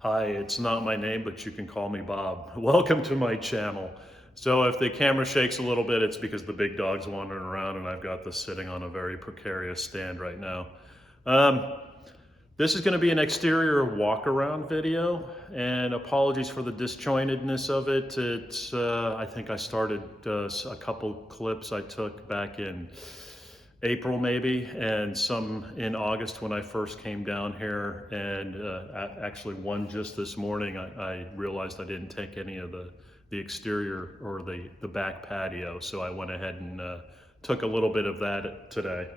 Hi, it's not my name, but you can call me Bob. Welcome to my channel. So if the camera shakes a little bit, it's because the big dog's wandering around and I've got this sitting on a very precarious stand right now. Um, this is going to be an exterior walk around video, and apologies for the disjointedness of it. I think I started a couple clips I took back in April maybe, and some in August when I first came down here, and actually one just this morning. I realized I didn't take any of the exterior or the back patio, so I went ahead and took a little bit of that today.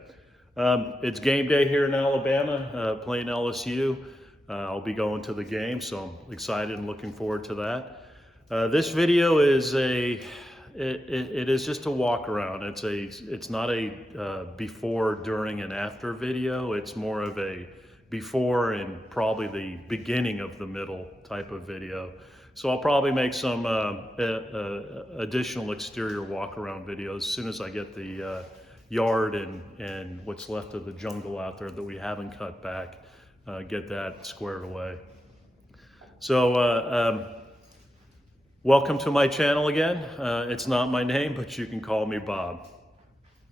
It's game day here in Alabama, playing LSU. I'll be going to the game, so I'm excited and looking forward to that. This video is it is just a walk around. It's not a before, during, and after video. It's more of a before and probably the beginning of the middle type of video. So I'll probably make some additional exterior walk around videos as soon as I get the yard and what's left of the jungle out there that we haven't cut back, get that squared away. So welcome to my channel again. It's not my name, but you can call me Bob.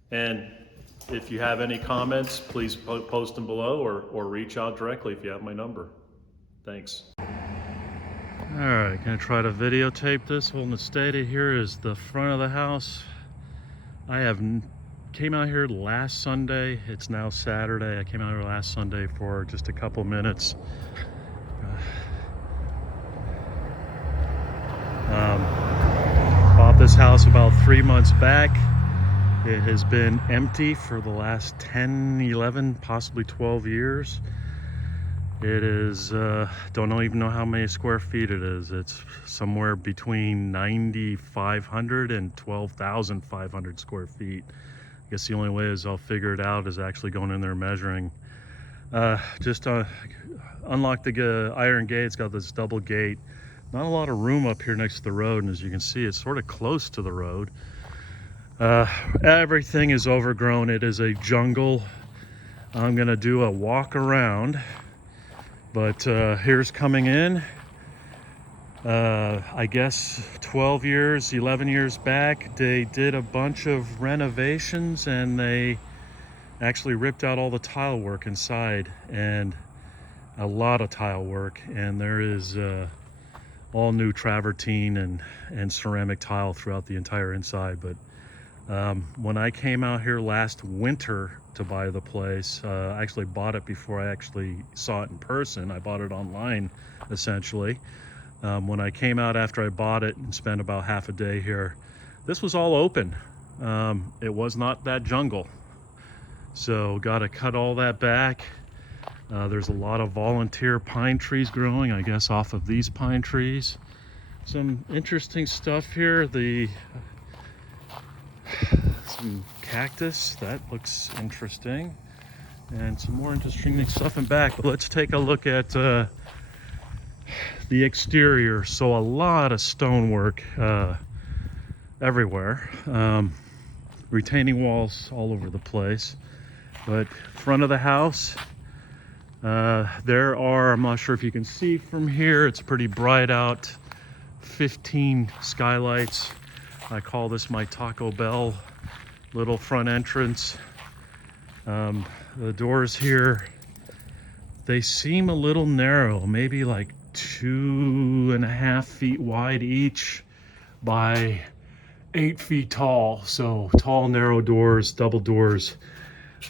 And if you have any comments, please post them below or reach out directly if you have my number. Thanks. All right, gonna try to videotape this. Holding the steady here is the front of the house. Came out here last Sunday. It's now Saturday. I came out here last Sunday for just a couple minutes. Bought this house about 3 months back. It has been empty for the last 10, 11, possibly 12 years. It is, don't even know how many square feet it is. It's somewhere between 9,500 and 12,500 square feet. I guess the only way is I'll figure it out is actually going in there measuring. Just unlock the iron gate. It's got this double gate. Not a lot of room up here next to the road, and as you can see, it's sort of close to the road. Everything is overgrown. It is a jungle. I'm gonna do a walk around, but here's coming in. I guess 12 years, 11 years back, they did a bunch of renovations and they actually ripped out all the tile work inside, and a lot of tile work, and there is all new travertine and ceramic tile throughout the entire inside. But when I came out here last winter to buy the place, I actually bought it before I actually saw it in person. I bought it online, essentially. When I came out after I bought it and spent about half a day here, this was all open. It was not that jungle. So got to cut all that back. There's a lot of volunteer pine trees growing, I guess, off of these pine trees. Some interesting stuff here. Some cactus, that looks interesting. And some more interesting stuff in back. But let's take a look at the exterior. So a lot of stonework everywhere. Retaining walls all over the place. But front of the house, there are, I'm not sure if you can see from here, it's pretty bright out, 15 skylights. I call this my Taco Bell little front entrance. The doors here, they seem a little narrow, maybe like 2.5 feet wide each by 8 feet tall. So tall, narrow doors, double doors.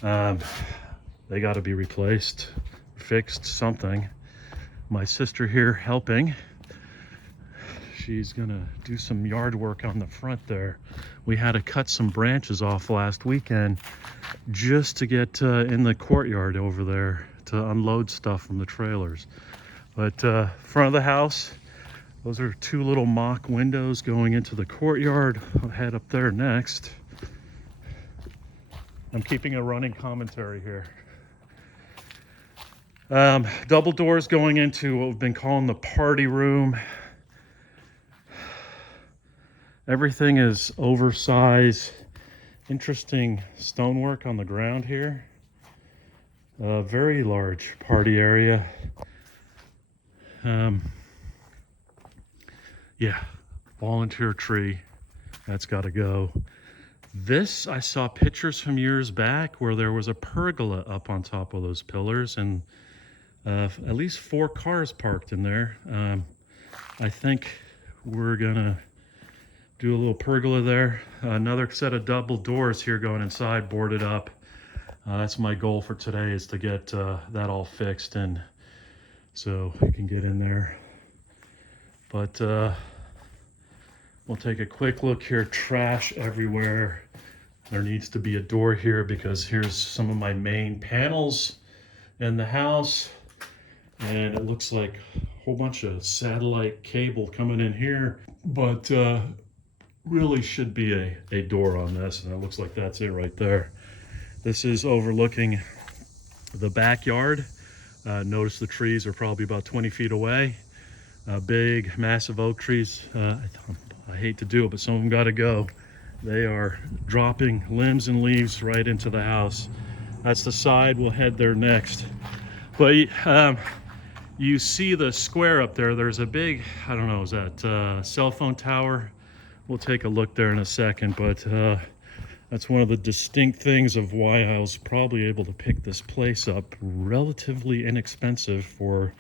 They got to be replaced, fixed, something. My sister here helping. She's gonna do some yard work on the front there. We had to cut some branches off last weekend just to get in the courtyard over there to unload stuff from the trailers. But front of the house, those are two little mock windows going into the courtyard. I'll head up there next. I'm keeping a running commentary here. Double doors going into what we've been calling the party room. Everything is oversized. Interesting stonework on the ground here. A very large party area. Yeah, volunteer tree, that's got to go. This, I saw pictures from years back where there was a pergola up on top of those pillars, and at least 4 cars parked in there. I think we're gonna do a little pergola there. Another set of double doors here going inside, boarded up. That's my goal for today, is to get that all fixed, and so you can get in there. But we'll take a quick look here. Trash everywhere. There needs to be a door here because here's some of my main panels in the house, and it looks like a whole bunch of satellite cable coming in here, but really should be a door on this, and it looks like that's it right there. This is overlooking the backyard. Notice the trees are probably about 20 feet away. Big, massive oak trees. I hate to do it, but some of them got to go. They are dropping limbs and leaves right into the house. That's the side. We'll head there next. But you see the square up there. There's a big, I don't know, is that cell phone tower? We'll take a look there in a second, but that's one of the distinct things of why I was probably able to pick this place up relatively inexpensive for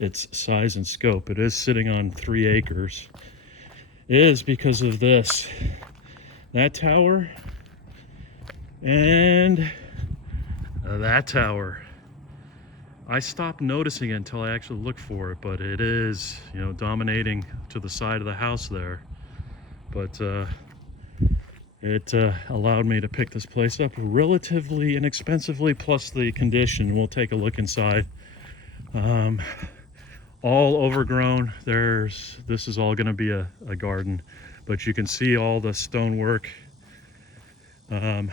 its size and scope. It is sitting on 3 acres. It is because of this. That tower and that tower. I stopped noticing it until I actually looked for it, but it is, you know, dominating to the side of the house there. But it allowed me to pick this place up relatively inexpensively, plus the condition. We'll take a look inside. All overgrown. This is all going to be a garden, but you can see all the stonework. I'll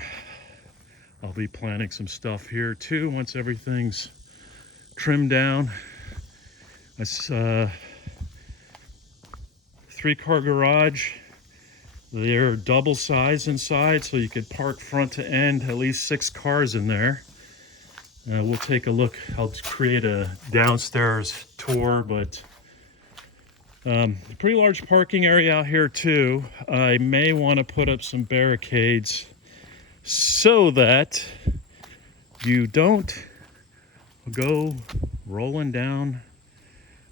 be planting some stuff here too once everything's trimmed down. It's 3-car garage. They're double size inside, so you could park front to end, at least 6 cars in there. We'll take a look. I'll create a downstairs tour, but pretty large parking area out here too. I may want to put up some barricades so that you don't go rolling down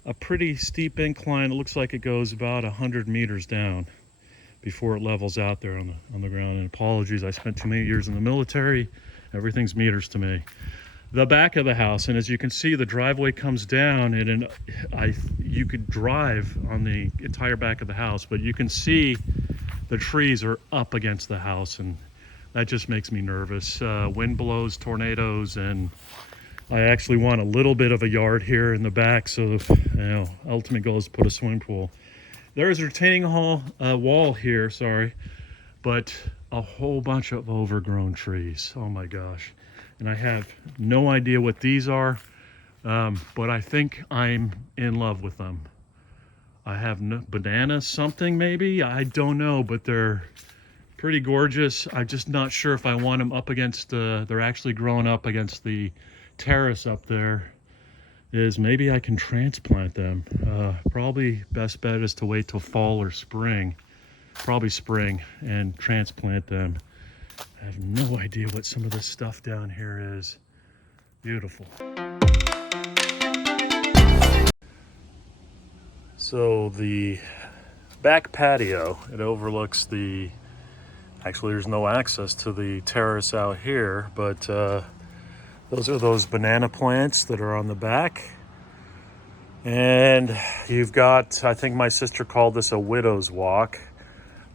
a pretty steep incline. It looks like it goes about 100 meters down before it levels out there on the ground. And apologies, I spent too many years in the military. Everything's meters to me. The back of the house, and as you can see, the driveway comes down, and you could drive on the entire back of the house, but you can see the trees are up against the house, and that just makes me nervous. Wind blows, tornadoes, and I actually want a little bit of a yard here in the back, so ultimate goal is to put a swimming pool. There's a retaining wall here, sorry, but a whole bunch of overgrown trees. Oh my gosh. And I have no idea what these are, but I think I'm in love with them. I have bananas something maybe, I don't know, but they're pretty gorgeous. I'm just not sure if I want them up against, they're actually growing up against the terrace up there. Maybe I can transplant them. Probably best bet is to wait till fall or spring, probably spring, and transplant them. I have no idea what some of this stuff down here is. Beautiful. So the back patio, it overlooks actually there's no access to the terrace out here, but those are those banana plants that are on the back. And you've got, I think my sister called this a widow's walk.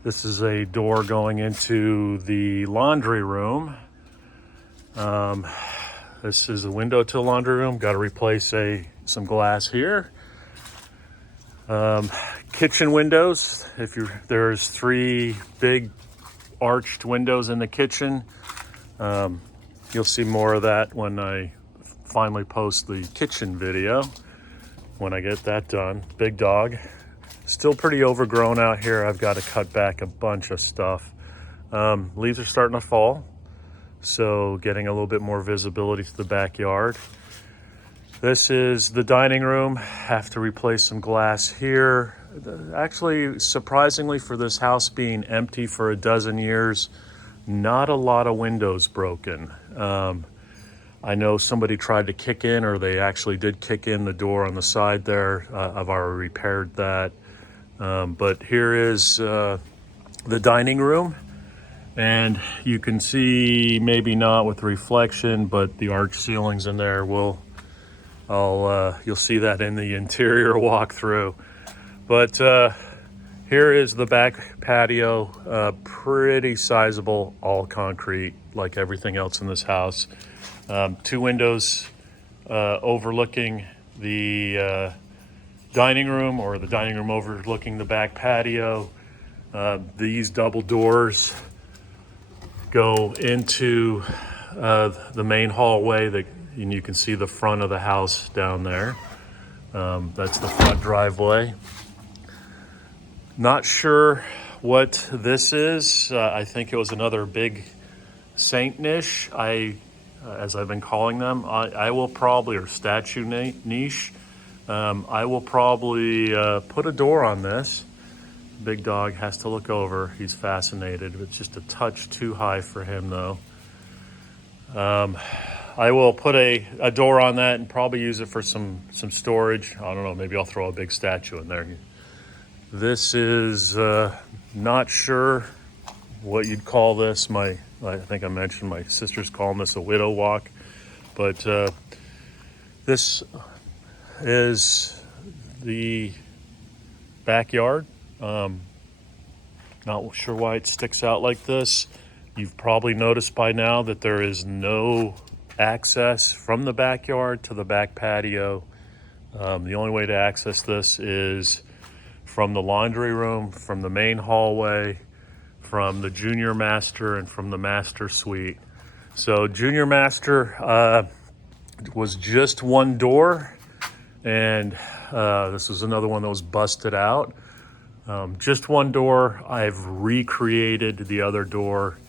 This is a door going into the laundry room. This is a window to the laundry room. Got to replace some glass here. Kitchen windows. There's 3 big arched windows in the kitchen. You'll see more of that when I finally post the kitchen video, when I get that done. Big dog. Still pretty overgrown out here. I've got to cut back a bunch of stuff. Leaves are starting to fall, so getting a little bit more visibility to the backyard. This is the dining room. Have to replace some glass here. Actually, surprisingly for this house being empty for a dozen years, not a lot of windows broken. I know somebody tried to kick in, or they actually did kick in the door on the side there. I've already repaired that. But here is the dining room. And you can see, maybe not with the reflection, but the arch ceilings in there you'll see that in the interior walkthrough. But here is the back patio, pretty sizable, all concrete, like everything else in this house. 2 windows overlooking the dining room, or the dining room overlooking the back patio. These double doors go into the main hallway, and you can see the front of the house down there. That's the front driveway. Not sure what this is. I think it was another big Saint niche, as I've been calling them. I will probably, or statue niche, I will probably put a door on this. Big dog has to look over. He's fascinated. It's just a touch too high for him, though. I will put a door on that and probably use it for some storage. I don't know, maybe I'll throw a big statue in there. This is not sure what you'd call this. I think I mentioned my sister's calling this a widow walk, but this is the backyard. Not sure why it sticks out like this. You've probably noticed by now that there is no access from the backyard to the back patio. The only way to access this is from the laundry room, from the main hallway, from the junior master, and from the master suite. So junior master was just one door, and this was another one that was busted out. Just one door. I've recreated the other door.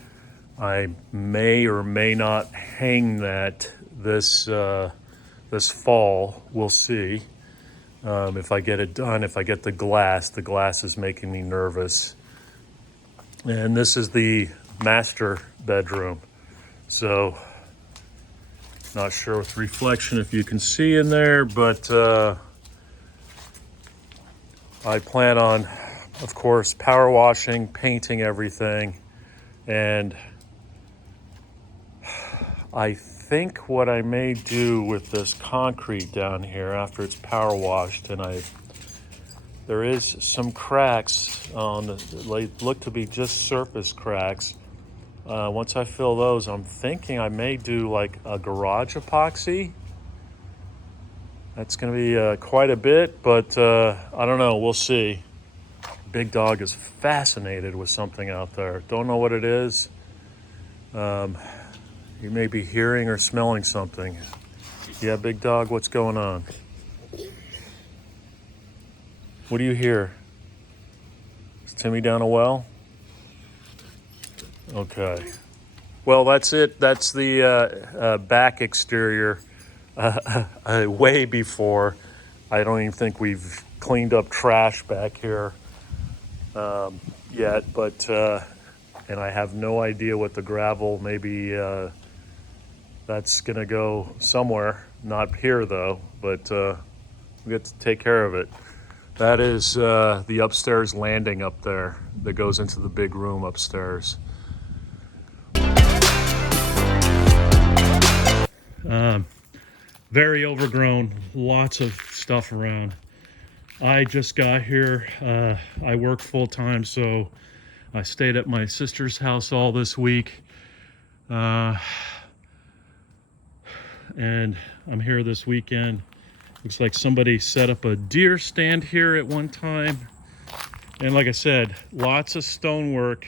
I may or may not hang that this fall. We'll see if I get it done. If I get the glass is making me nervous. And this is the master bedroom. So not sure with reflection if you can see in there, but I plan on, of course, power washing, painting everything, and I think what I may do with this concrete down here after it's power washed, and there is some cracks on they look to be just surface cracks. Once I fill those, I'm thinking I may do like a garage epoxy. That's going to be quite a bit, but I don't know. We'll see. Big dog is fascinated with something out there. Don't know what it is. You may be hearing or smelling something. Yeah, big dog, what's going on? What do you hear? Is Timmy down a well? Okay. Well, that's it. That's the back exterior. Way before. I don't even think we've cleaned up trash back here yet, but and I have no idea what the gravel, maybe that's gonna go somewhere, not here though, but we get to take care of it. That is the upstairs landing up there that goes into the big room upstairs. Very overgrown, lots of stuff around. I just got here. I work full time, so I stayed at my sister's house all this week. And I'm here this weekend. Looks like somebody set up a deer stand here at one time. And like I said, lots of stonework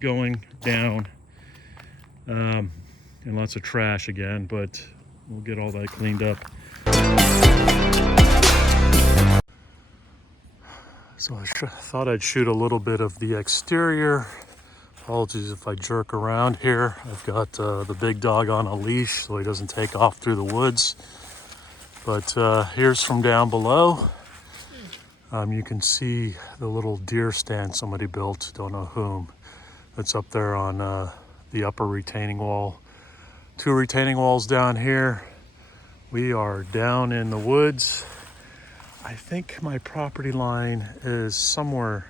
going down. And lots of trash again, but we'll get all that cleaned up. So I thought I'd shoot a little bit of the exterior. Apologies if I jerk around here. I've got the big dog on a leash so he doesn't take off through the woods. But here's from down below. You can see the little deer stand somebody built, don't know whom. It's up there on the upper retaining wall. 2 retaining walls down here. We are down in the woods. I think my property line is somewhere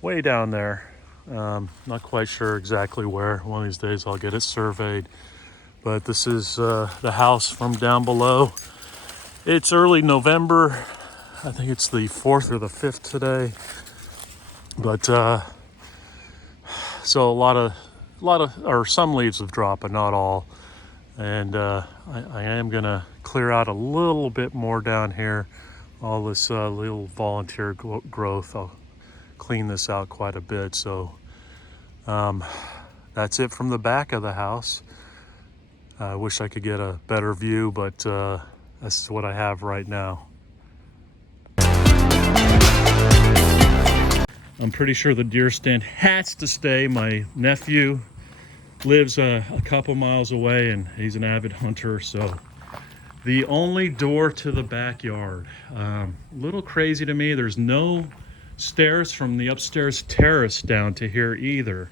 way down there. Not quite sure exactly where. One of these days I'll get it surveyed. But this is the house from down below. It's early November. I think it's the 4th or the 5th today. But so a lot of, or some leaves have dropped, but not all. And I am gonna clear out a little bit more down here. All this little volunteer growth. I'll clean this out quite a bit. So that's it from the back of the house. I wish I could get a better view, but this is what I have right now. I'm pretty sure the deer stand has to stay. My nephew lives a couple miles away and he's an avid hunter, so the only door to the backyard. A little crazy to me, there's no stairs from the upstairs terrace down to here either.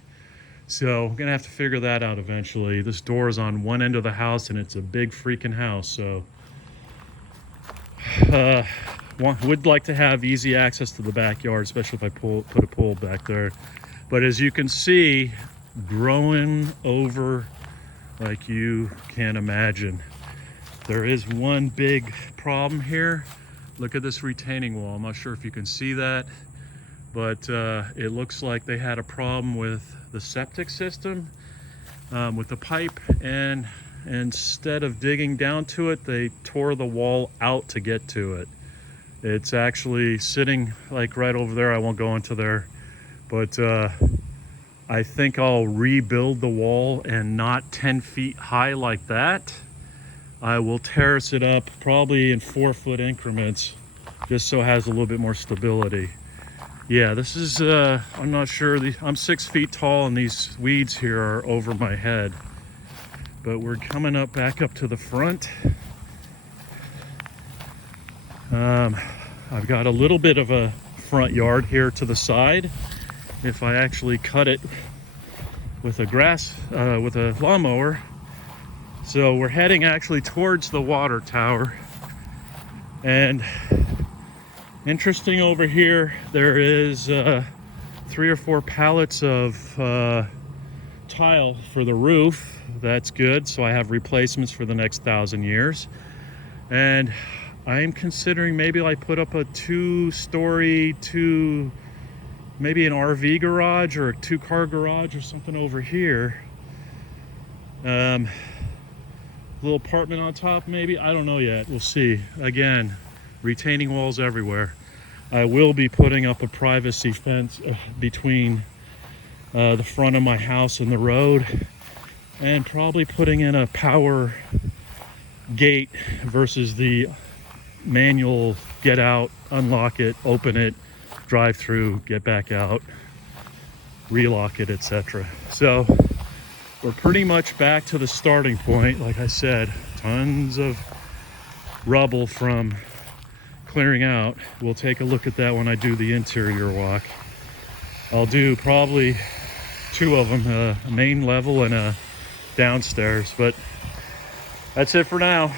So I'm gonna have to figure that out eventually. This door is on one end of the house and it's a big freaking house, so would like to have easy access to the backyard, especially if I put a pool back there. But as you can see, growing over like you can't imagine. There is one big problem here. Look at this retaining wall. I'm not sure if you can see that, but it looks like they had a problem with the septic system, with the pipe, and instead of digging down to it, they tore the wall out to get to it. It's actually sitting like right over there. I won't go into there, but I think I'll rebuild the wall, and not 10 feet high like that. I will terrace it up probably in 4-foot increments, just so it has a little bit more stability. Yeah, this is, I'm not sure, I'm 6 feet tall and these weeds here are over my head. But we're coming up back up to the front. I've got a little bit of a front yard here to the side. If I actually cut it with with a lawnmower. So we're heading actually towards the water tower. And interesting over here, there is 3 or 4 pallets of tile for the roof. That's good, so I have replacements for the next 1,000 years. And I'm considering maybe I put up a 2-story, maybe an RV garage or a 2-car garage or something over here. Little apartment on top maybe, I don't know yet, we'll see. Again, retaining walls everywhere. I will be putting up a privacy fence between the front of my house and the road, and probably putting in a power gate versus the manual get out, unlock it, open it, drive through, get back out, relock it, etc. So we're pretty much back to the starting point. Like I said, tons of rubble from clearing out. We'll take a look at that when I do the interior walk. I'll do probably 2 of them, a main level and a downstairs, but that's it for now.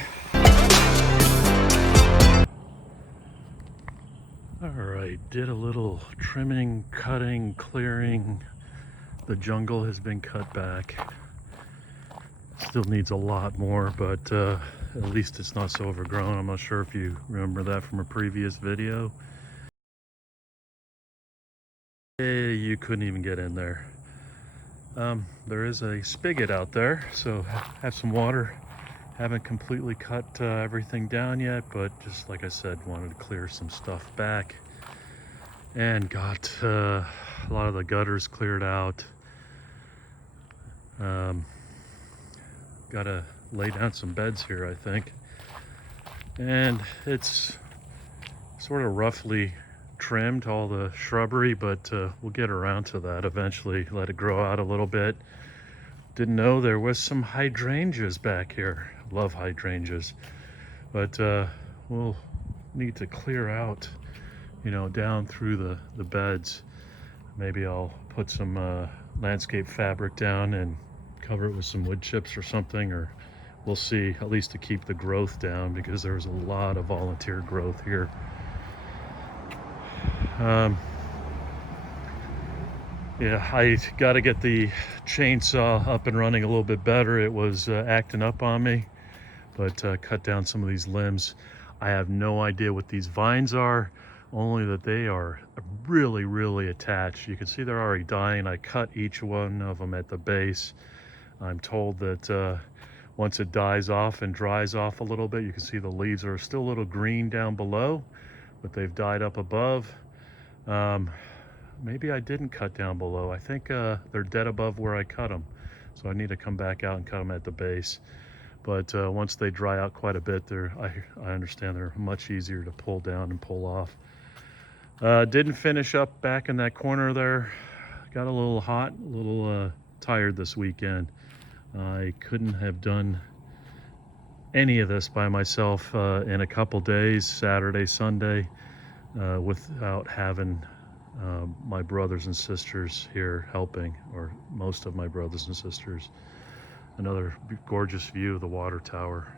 All right, did a little trimming, cutting, clearing. The jungle has been cut back. Still needs a lot more, but at least it's not so overgrown. I'm not sure if you remember that from a previous video. You couldn't even get in there. There is a spigot out there, so have some water. Haven't completely cut everything down yet, but just like I said, wanted to clear some stuff back. And got a lot of the gutters cleared out. Gotta lay down some beds here, I think. And it's sort of roughly trimmed, all the shrubbery, but we'll get around to that eventually, let it grow out a little bit. Didn't know there was some hydrangeas back here. Love hydrangeas. But we'll need to clear out, you know, down through the beds. Maybe I'll put some landscape fabric down and cover it with some wood chips or something, or we'll see, at least to keep the growth down, because there's a lot of volunteer growth here. Yeah, I got to get the chainsaw up and running a little bit better. It was acting up on me, but cut down some of these limbs. I have no idea what these vines are, only that they are really, really attached. You can see they're already dying. I cut each one of them at the base. I'm told that once it dies off and dries off a little bit, you can see the leaves are still a little green down below, but they've died up above. Maybe I didn't cut down below. I think they're dead above where I cut them. So I need to come back out and cut them at the base. But once they dry out quite a bit, I understand they're much easier to pull down and pull off. Didn't finish up back in that corner there. Got a little hot, a little tired this weekend. I couldn't have done any of this by myself in a couple days, Saturday, Sunday, without having my brothers and sisters here helping, or most of my brothers and sisters. Another gorgeous view of the water tower.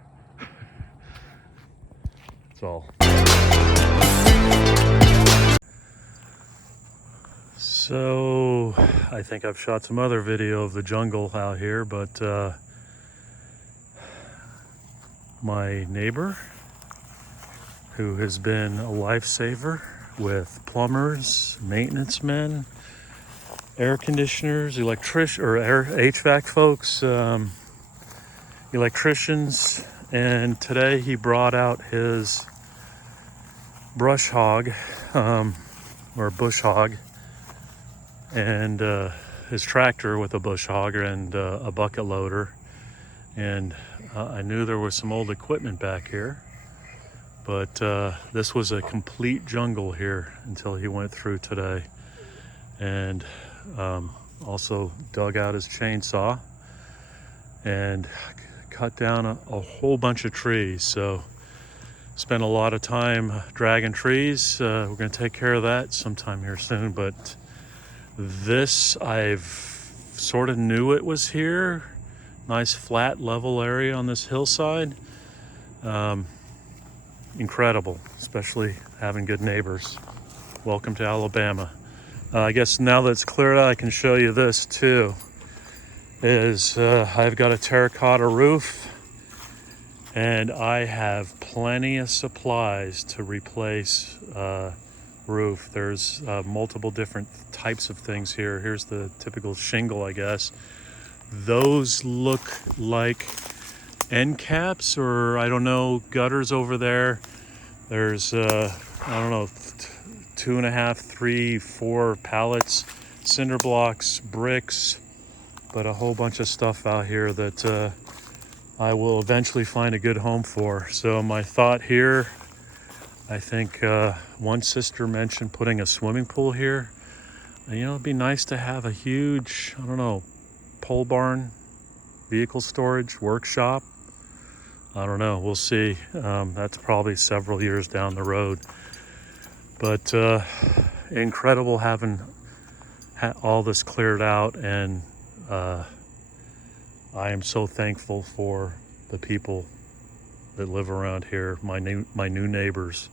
That's all. So I think I've shot some other video of the jungle out here, but my neighbor, who has been a lifesaver with plumbers, maintenance men, air conditioners, HVAC folks, electricians, and today he brought out his brush hog, or bush hog, and his tractor with a bush hogger and a bucket loader. And I knew there was some old equipment back here, but this was a complete jungle here until he went through today. And also dug out his chainsaw and cut down a whole bunch of trees. So spent a lot of time dragging trees. We're going to take care of that sometime here soon. But this, I've sort of knew it was here. Nice flat level area on this hillside. Incredible, especially having good neighbors. Welcome to Alabama. I guess now that it's cleared out, I can show you this too. I've got a terracotta roof, and I have plenty of supplies to replace roof. There's multiple different types of things here. Here's the typical shingle, I guess. Those look like end caps, or I don't know, gutters over there. There's I don't know, 2.5, 3, 4 pallets, cinder blocks, bricks, but a whole bunch of stuff out here that I will eventually find a good home for. So my thought here, I think one sister mentioned putting a swimming pool here. And, you know, it'd be nice to have a huge, I don't know, pole barn, vehicle storage, workshop. I don't know, we'll see. That's probably several years down the road. But incredible having all this cleared out, and I am so thankful for the people that live around here, my new neighbors.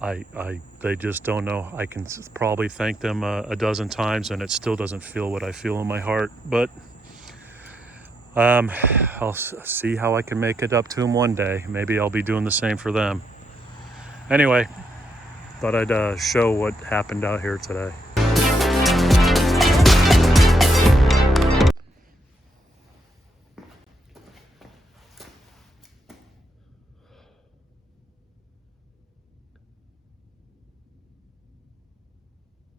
They just don't know. I can probably thank them a dozen times, and it still doesn't feel what I feel in my heart. But I'll see how I can make it up to them one day. Maybe I'll be doing the same for them. Anyway, thought I'd show what happened out here today.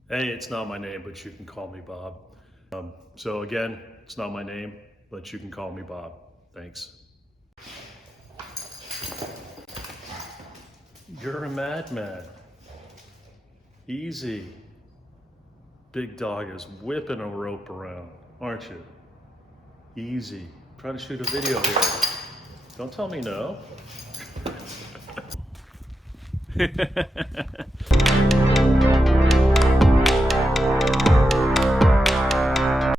Hey, it's not my name, but you can call me Bob. So again, it's not my name, but you can call me Bob. Thanks. You're a madman. Easy. Big dog is whipping a rope around, aren't you? Easy. Try to shoot a video here. Don't tell me no.